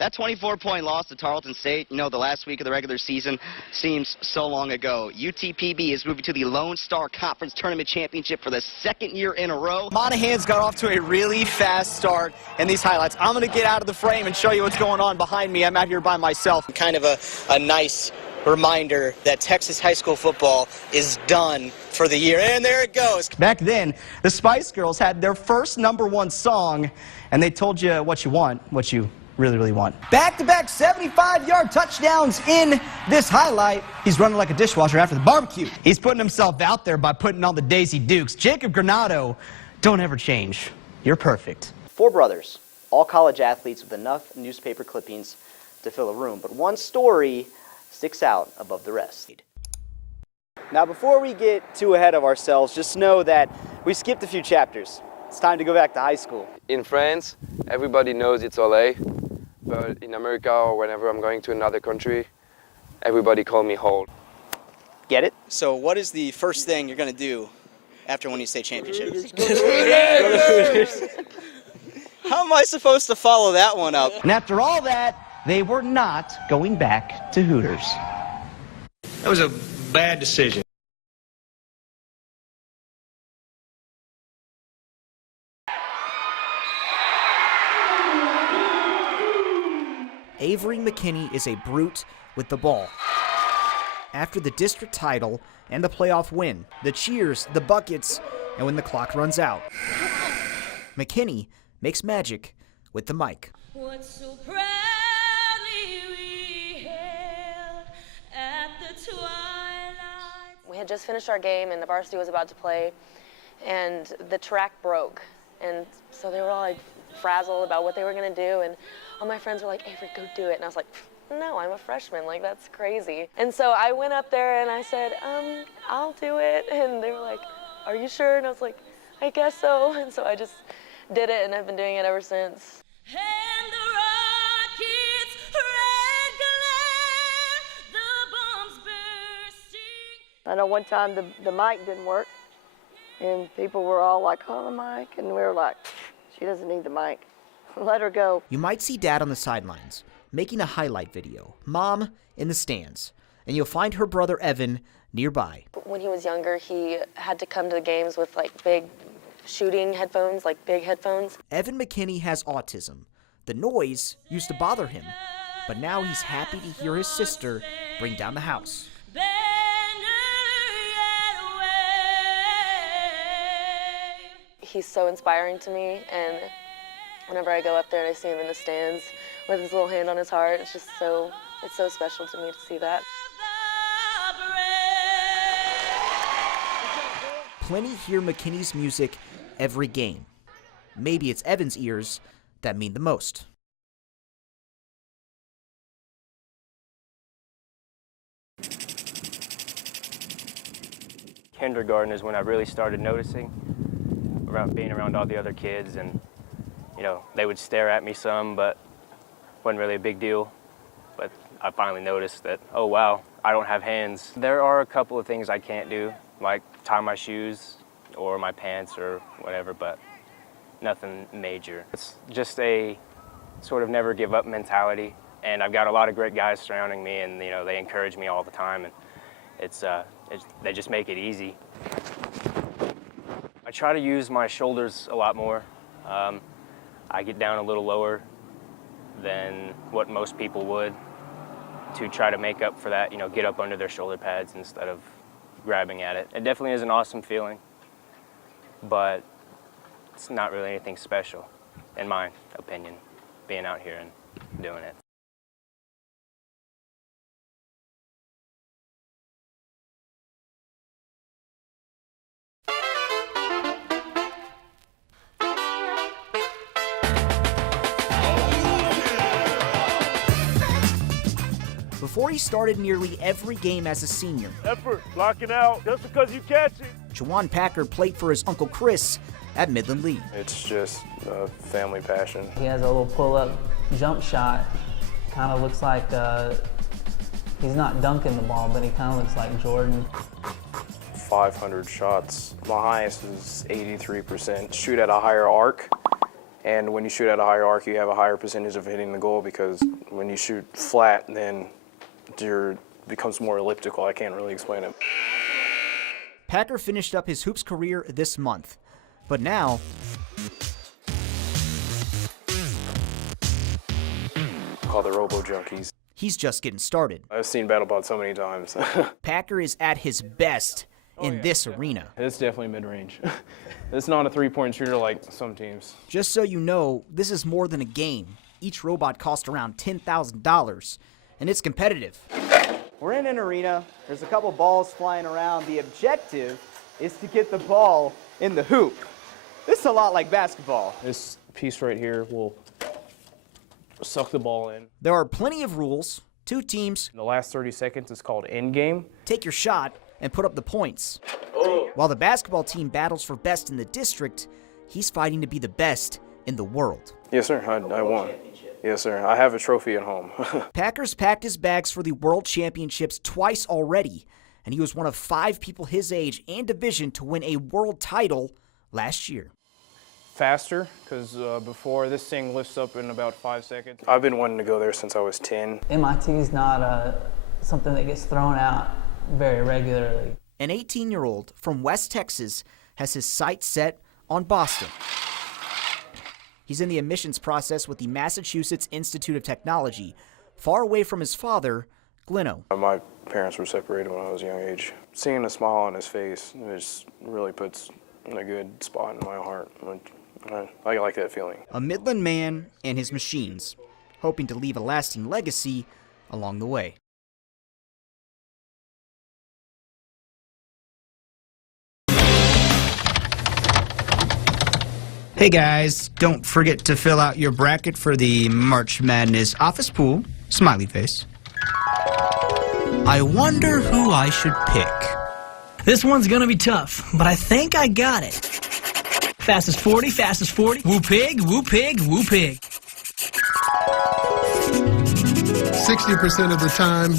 That 24-point loss to Tarleton State, you know, the last week of the regular season seems so long ago. UTPB is moving to the Lone Star Conference Tournament Championship for the second year in a row. Monahan's got off to a really fast start in these highlights. I'm going to get out of the frame and show you what's going on behind me. I'm out here by myself. Kind of a nice reminder that Texas high school football is done for the year. And there it goes. Back then, the Spice Girls had their first #1 song, and they told you what you want, what you really want. Back-to-back 75-yard touchdowns in this highlight. He's running like a dishwasher after the barbecue. He's putting himself out there by putting on the Daisy Dukes. Jacob Granado, don't ever change. You're perfect. 4 brothers, all college athletes with enough newspaper clippings to fill a room, but one story sticks out above the rest. Now, before we get too ahead of ourselves, just know that we skipped a few chapters. It's time to go back to high school. In France, everybody knows it's Olé, but in America or whenever I'm going to another country, everybody call me Hall. Get it? So what is the first thing you're going to do after winning state championships? How am I supposed to follow that one up? And after all that, they were not going back to Hooters. That was a bad decision. Avery McKinney is a brute with the ball. After the district title and the playoff win, the cheers, the buckets, and when the clock runs out, McKinney makes magic with the mic. What so proudly we hailed at the twilight. We had just finished our game and the varsity was about to play, and the track broke. And so they were all like frazzled about what they were gonna do, and all my friends were like, Avery, go do it. And I was like, no, I'm a freshman, like that's crazy. And so I went up there and I said, I'll do it. And they were like, are you sure? And I was like, I guess so. And so I just did it, and I've been doing it ever since. And the rockets red glare, the bombs bursting. I know one time the mic didn't work, and people were all like, oh, the mic, and we were like, she doesn't need the mic. Let her go. You might see Dad on the sidelines, making a highlight video, Mom in the stands, and you'll find her brother Evan nearby. When he was younger, he had to come to the games with like big shooting headphones, like big headphones. Evan McKinney has autism. The noise used to bother him, but now he's happy to hear his sister bring down the house. He's so inspiring to me, and whenever I go up there and I see him in the stands with his little hand on his heart, it's so special to me to see that. Plenty hear McKinney's music every game. Maybe it's Evan's ears that mean the most. Kindergarten is when I really started noticing, being around all the other kids, and you know, they would stare at me some, but wasn't really a big deal. But I finally noticed that, oh wow, I don't have hands. There are a couple of things I can't do, like tie my shoes or my pants or whatever, but nothing major. It's just a sort of never give up mentality, and I've got a lot of great guys surrounding me, and you know, they encourage me all the time, and they just make it easy. I try to use my shoulders a lot more. I get down a little lower than what most people would to try to make up for that, you know, get up under their shoulder pads instead of grabbing at it. It definitely is an awesome feeling, but it's not really anything special, in my opinion, being out here and doing it. Before he started nearly every game as a senior, effort, blocking out just because you catch it. Juwan Packard played for his Uncle Chris at Midland Lee. It's just a family passion. He has a little pull-up jump shot. Kind of looks like he's not dunking the ball, but he kind of looks like Jordan. 500 shots. My highest is 83%. Shoot at a higher arc, And when you shoot at a higher arc, you have a higher percentage of hitting the goal, because when you shoot flat, then it becomes more elliptical. I can't really explain it. Packer finished up his hoops career this month, but now Call the Robo Junkies. he's just getting started. I've seen BattleBot so many times. Packer is at his best in this arena. It's definitely mid-range. It's not a three-point shooter like some teams. Just so you know, this is more than a game. Each robot costs around $10,000, and it's competitive. We're in an arena. There's a couple balls flying around. The objective is to get the ball in the hoop. This is a lot like basketball. This piece right here will suck the ball in. There are plenty of rules. Two teams. The last 30 seconds is called end game. Take your shot and put up the points. While the basketball team battles for best in the district, he's fighting to be the best in the world. Yes, sir. I won. Yes, sir. I have a trophy at home. Packers packed his bags for the World Championships twice already, and he was one of 5 people his age and division to win a world title last year. Faster, because before this thing lifts up in about 5 seconds. I've been wanting to go there since I was 10. MIT is not something that gets thrown out very regularly. An 18-year-old from West Texas has his sights set on Boston. He's in the admissions process with the Massachusetts Institute of Technology, far away from his father, Gleno. My parents were separated when I was a young age. Seeing a smile on his face, it just really puts a good spot in my heart. I like that feeling. A Midland man and his machines, hoping to leave a lasting legacy along the way. Hey guys, don't forget to fill out your bracket for the March Madness office pool. Smiley face. I wonder who I should pick. This one's gonna be tough, but I think I got it. Fastest 40, fastest 40. Woo pig, woo pig, woo pig. 60% of the time,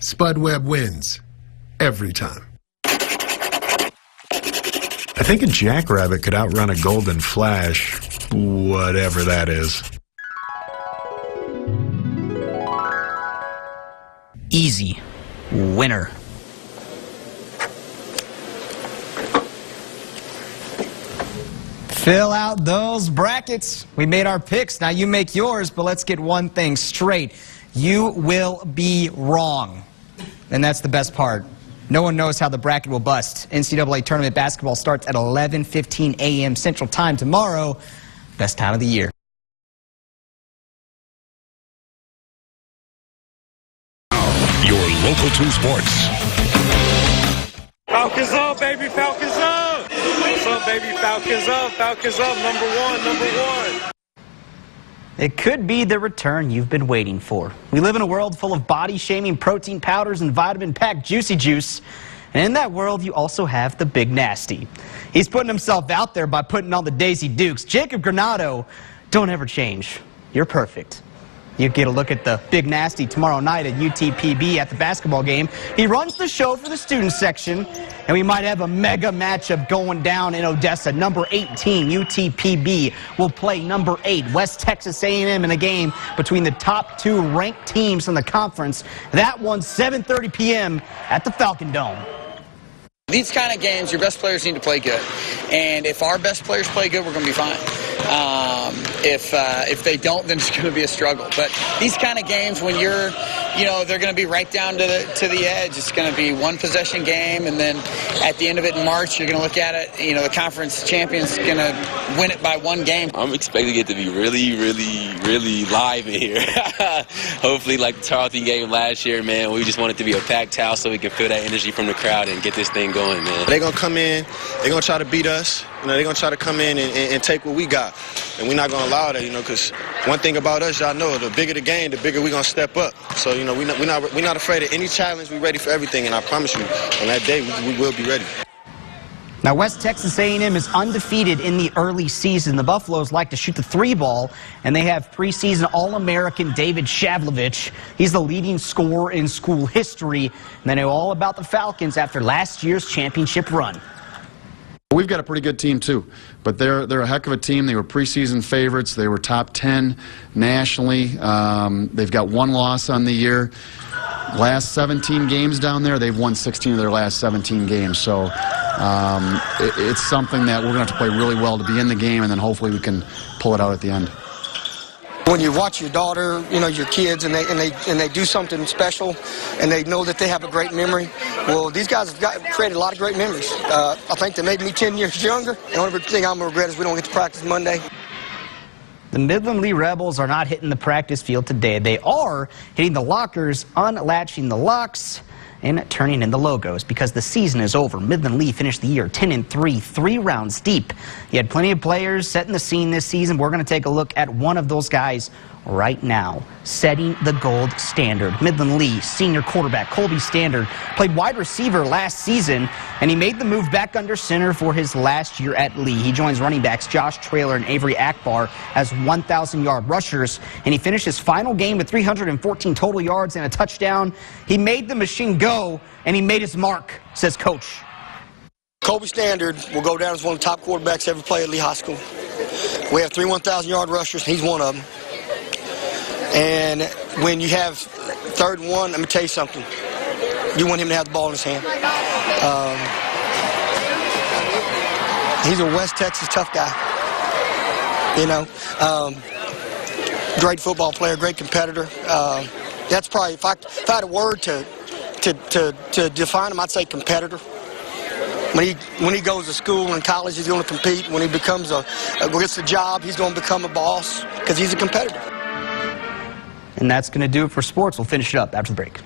Spud Webb wins. Every time. I think a jackrabbit could outrun a golden flash, whatever that is. Easy. Winner. Fill out those brackets. We made our picks. Now you make yours, but let's get one thing straight. You will be wrong. And that's the best part. No one knows how the bracket will bust. NCAA tournament basketball starts at 11:15 a.m. Central Time tomorrow. Best time of the year. Your local 2 sports. Falcons up, baby, Falcons up. What's up, baby, Falcons up, Falcons up, number one. It could be the return you've been waiting for. We live in a world full of body-shaming protein powders and vitamin-packed juicy juice. And in that world, you also have the Big Nasty. He's putting himself out there by putting on the Daisy Dukes. Jacob Granado, don't ever change. You're perfect. You get a look at the Big Nasty tomorrow night at UTPB at the basketball game. He runs the show for the student section, and we might have a mega matchup going down in Odessa. Number 18, UTPB, will play number 8, West Texas A&M, in a game between the top 2 ranked teams in the conference. That one's 7:30 p.m. at the Falcon Dome. These kind of games, your best players need to play good. And if our best players play good, we're going to be fine. If they don't, then it's going to be a struggle. But these kind of games, when you're, they're going to be right down to the edge. It's going to be one possession game, and then at the end of it in March, you're going to look at it. The conference champion's going to win it by 1 game. I'm expecting it to be really, really, really live in here. Hopefully, like the Tarleton game last year, man, we just want it to be a packed house so we can feel that energy from the crowd and get this thing going, man. They're going to come in, they're going to try to beat us. They're going to try to come in and take what we got. And we're not going to allow that, because one thing about us, y'all know, the bigger the game, the bigger we're going to step up. So, we're not afraid of any challenge. We're ready for everything, and I promise you, on that day, we will be ready. Now, West Texas A&M is undefeated in the early season. The Buffaloes like to shoot the 3-ball, and they have preseason All-American David Shavlovich. He's the leading scorer in school history, and they know all about the Falcons after last year's championship run. We've got a pretty good team too, but they're a heck of a team. They were preseason favorites. They were top 10 nationally. They've got one loss on the year. Last 17 games down there, they've won 16 of their last 17 games. So it's something that we're going to have to play really well to be in the game, and then hopefully we can pull it out at the end. When you watch your daughter, you know, your kids, and they do something special, and they know that they have a great memory, well, these guys have created a lot of great memories. I think they made me 10 years younger. The only thing I'm going to regret is we don't get to practice Monday. The Midland Lee Rebels are not hitting the practice field today. They are hitting the lockers, unlatching the locks, and turning in the logos because the season is over. Midland Lee finished the year 10-3, 3 rounds deep. He had plenty of players setting the scene this season. We're going to take a look at one of those guys right now, setting the gold standard. Midland Lee senior quarterback Colby Standard played wide receiver last season, and he made the move back under center for his last year at Lee. He joins running backs Josh Traylor and Avery Akbar as 1,000-yard rushers, and he finished his final game with 314 total yards and a touchdown. He made the machine go, and he made his mark, says Coach. Colby Standard will go down as one of the top quarterbacks ever played at Lee High School. We have 3 1,000-yard rushers, and he's one of them. And when you have 3rd and 1, let me tell you something. You want him to have the ball in his hand. He's a West Texas tough guy. You know, great football player, great competitor. That's probably, if I had a word to define him, I'd say competitor. When he goes to school and college, he's going to compete. When he becomes gets a job, he's going to become a boss because he's a competitor. And that's going to do it for sports. We'll finish it up after the break.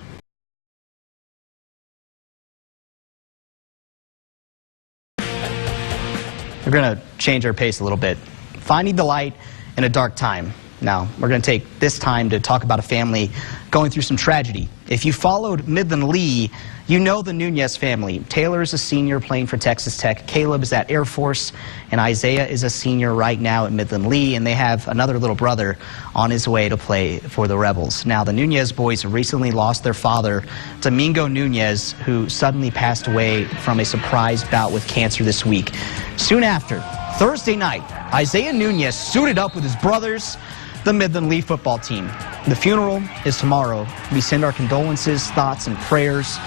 We're going to change our pace a little bit. Finding the light in a dark time. Now, we're going to take this time to talk about a family going through some tragedy. If you followed Midland Lee, you know the Nunez family. Taylor is a senior playing for Texas Tech. Caleb is at Air Force, and Isaiah is a senior right now at Midland Lee, and they have another little brother on his way to play for the Rebels. Now, the Nunez boys recently lost their father, Domingo Nunez, who suddenly passed away from a surprise bout with cancer this week. Soon after, Thursday night, Isaiah Nunez suited up with his brothers, the Midland Lee football team. The funeral is tomorrow. We send our condolences, thoughts, and prayers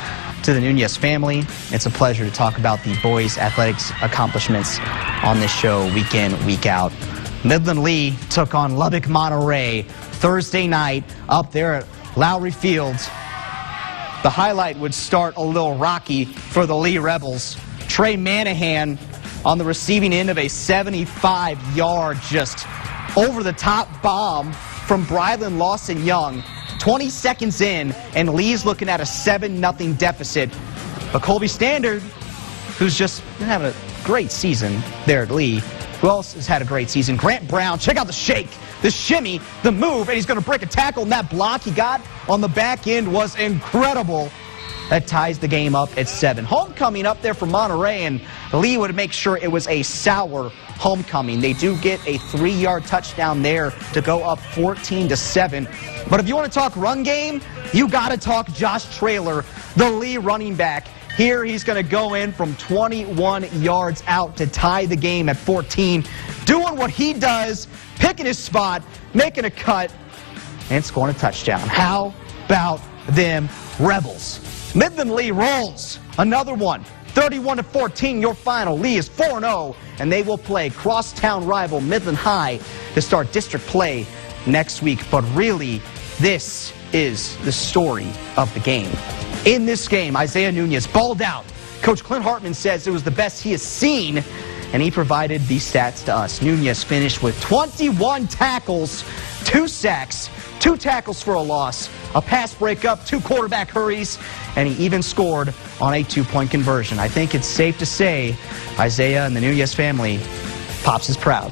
to the Nunez family. It's a pleasure to talk about the boys' athletics accomplishments on this show week in, week out. Midland Lee took on Lubbock Monterey Thursday night up there at Lowry Field. The highlight would start a little rocky for the Lee Rebels. Trey Manahan on the receiving end of a 75-yard just over-the-top bomb from Brylan Lawson-Young. 20 seconds in, and Lee's looking at a 7-0 deficit. But Colby Standard, who's just having a great season there at Lee. Who else has had a great season? Grant Brown. Check out the shake, the shimmy, the move, and he's going to break a tackle, and that block he got on the back end was incredible. That ties the game up at 7. Homecoming up there for Monterey, and Lee would make sure it was a sour homecoming. They do get a 3-yard touchdown there to go up 14-7. But if you want to talk run game, you got to talk Josh Traylor, the Lee running back. Here he's going to go in from 21 yards out to tie the game at 14, doing what he does, picking his spot, making a cut, and scoring a touchdown. How about them Rebels? Midland Lee rolls another one. 31-14, your final. Lee is 4-0, and they will play crosstown rival Midland High to start district play next week. But really, this is the story of the game. In this game, Isaiah Nunez balled out. Coach Clint Hartman says it was the best he has seen, and he provided these stats to us. Nunez finished with 21 tackles, 2 sacks, 2 tackles for a loss, a pass breakup, 2 quarterback hurries, and he even scored on a 2-point conversion. I think it's safe to say Isaiah and the Nunez family, Pops is proud.